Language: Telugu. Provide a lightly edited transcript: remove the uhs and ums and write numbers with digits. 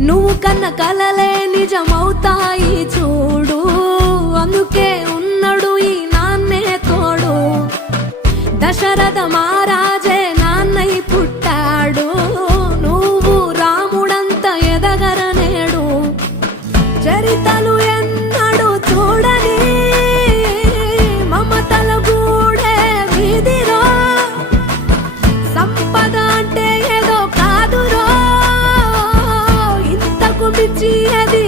నువ్వు కన్న కలలే నిజమవుతాయి చూడు, అందుకే ఉన్నాడు ఈ నాన్నే తోడు. దశరథ మహారాజే నాన్నై పుట్టాడు, నువ్వు రాముడంత ఎదగరనేడు. చరితలు ఎన్నడు చూడని మమతల గూడే వీధిలో, సంపద అంటే ఏదో కాదురో, ఇంతకు మించి అది